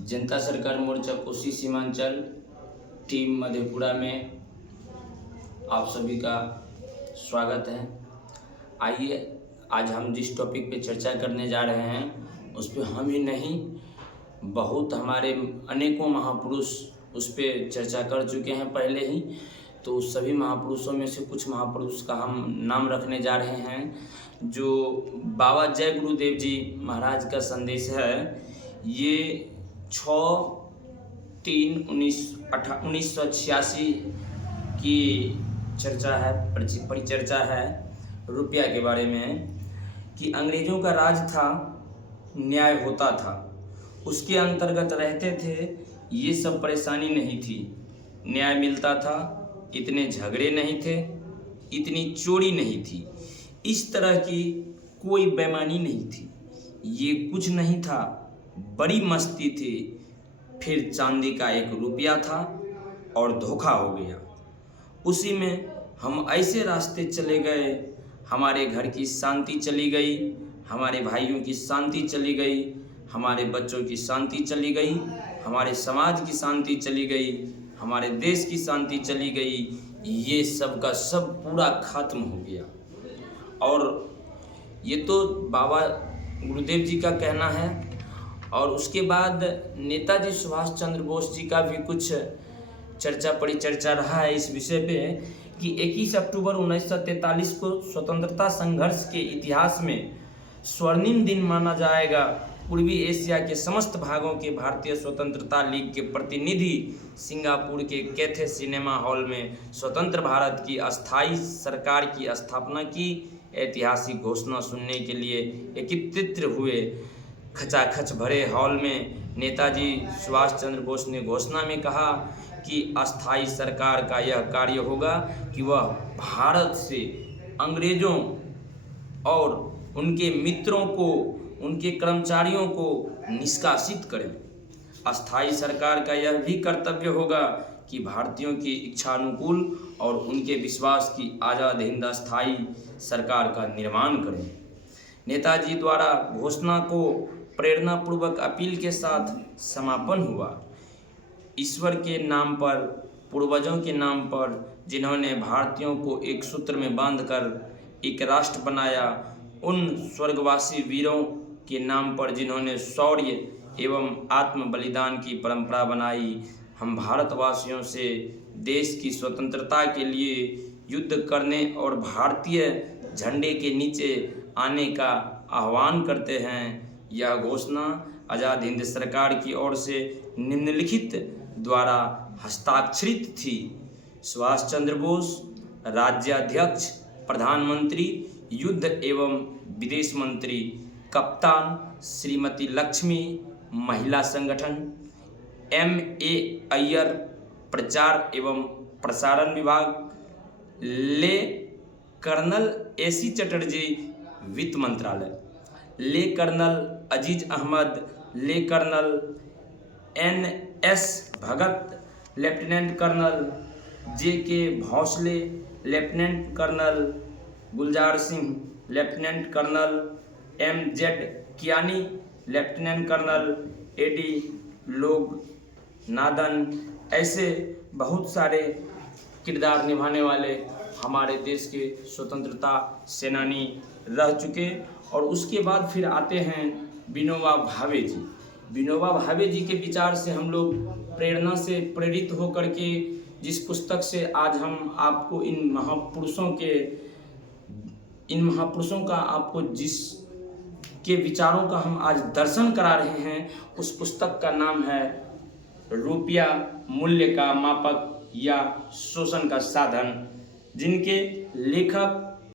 जनता सरकार मोर्चा कोसी सीमांचल टीम मधेपुरा में आप सभी का स्वागत है। आइए आज हम जिस टॉपिक पे चर्चा करने जा रहे हैं उस पे हम ही नहीं, बहुत हमारे अनेकों महापुरुष उस पे चर्चा कर चुके हैं पहले ही। तो उस सभी महापुरुषों में से कुछ महापुरुष का हम नाम रखने जा रहे हैं। जो बाबा जय गुरुदेव जी महाराज का संदेश है, ये 6/3/1986 की चर्चा है, परिचर्चा है रुपया के बारे में कि अंग्रेज़ों का राज था, न्याय होता था, उसके अंतर्गत रहते थे, ये सब परेशानी नहीं थी, न्याय मिलता था, इतने झगड़े नहीं थे, इतनी चोरी नहीं थी, इस तरह की कोई बेईमानी नहीं थी, ये कुछ नहीं था, बड़ी मस्ती थी। फिर चांदी का एक रुपया था और धोखा हो गया। उसी में हम ऐसे रास्ते चले गए, हमारे घर की शांति चली गई, हमारे भाइयों की शांति चली गई, हमारे बच्चों की शांति चली गई, हमारे समाज की शांति चली गई, हमारे देश की शांति चली गई। ये सब का सब पूरा खत्म हो गया। और ये तो बाबा गुरुदेव जी का कहना है। और उसके बाद नेताजी सुभाष चंद्र बोस जी का भी कुछ परिचर्चा रहा है इस विषय पे कि 21 अक्टूबर 1943 को स्वतंत्रता संघर्ष के इतिहास में स्वर्णिम दिन माना जाएगा। पूर्वी एशिया के समस्त भागों के भारतीय स्वतंत्रता लीग के प्रतिनिधि सिंगापुर के कैथे सिनेमा हॉल में स्वतंत्र भारत की अस्थायी सरकार की स्थापना की ऐतिहासिक घोषणा सुनने के लिए एकत्रित हुए। खचाखच भरे हॉल में नेताजी सुभाष चंद्र बोस ने घोषणा में कहा कि अस्थायी सरकार का यह कार्य होगा कि वह भारत से अंग्रेजों और उनके मित्रों को, उनके कर्मचारियों को निष्कासित करें। अस्थायी सरकार का यह भी कर्तव्य होगा कि भारतीयों की इच्छानुकूल और उनके विश्वास की आज़ाद हिंद अस्थायी सरकार का निर्माण करें। नेताजी द्वारा घोषणा को प्रेरणापूर्वक अपील के साथ समापन हुआ। ईश्वर के नाम पर, पूर्वजों के नाम पर, जिन्होंने भारतीयों को एक सूत्र में बांधकर एक राष्ट्र बनाया, उन स्वर्गवासी वीरों के नाम पर जिन्होंने शौर्य एवं आत्म बलिदान की परंपरा बनाई, हम भारतवासियों से देश की स्वतंत्रता के लिए युद्ध करने और भारतीय झंडे के नीचे आने का आह्वान करते हैं। यह घोषणा आज़ाद हिंद सरकार की ओर से निम्नलिखित द्वारा हस्ताक्षरित थी। सुभाष चंद्र बोस, राज्याध्यक्ष, प्रधानमंत्री, युद्ध एवं विदेश मंत्री, कप्तान श्रीमती लक्ष्मी, महिला संगठन, M.A. अय्यर, प्रचार एवं प्रसारण विभाग, ले कर्नल A.C. चटर्जी, वित्त मंत्रालय, ले कर्नल अजीज अहमद, ले colonel N.S. Bhagat, lieutenant colonel J.K. Bhosle, lieutenant colonel Gulzar Singh, lieutenant colonel M.Z. Kiani, lieutenant colonel A.D. लोग नादन, ऐसे बहुत सारे किरदार निभाने वाले हमारे देश के स्वतंत्रता सेनानी रह चुके। और उसके बाद फिर आते हैं विनोबा भावे जी। विनोबा भावे जी के विचार से हम लोग प्रेरणा से प्रेरित होकर के जिस पुस्तक से आज हम आपको इन महापुरुषों का आपको जिस के विचारों का हम आज दर्शन करा रहे हैं, उस पुस्तक का नाम है रुपया मूल्य का मापक या शोषण का साधन, जिनके लेखक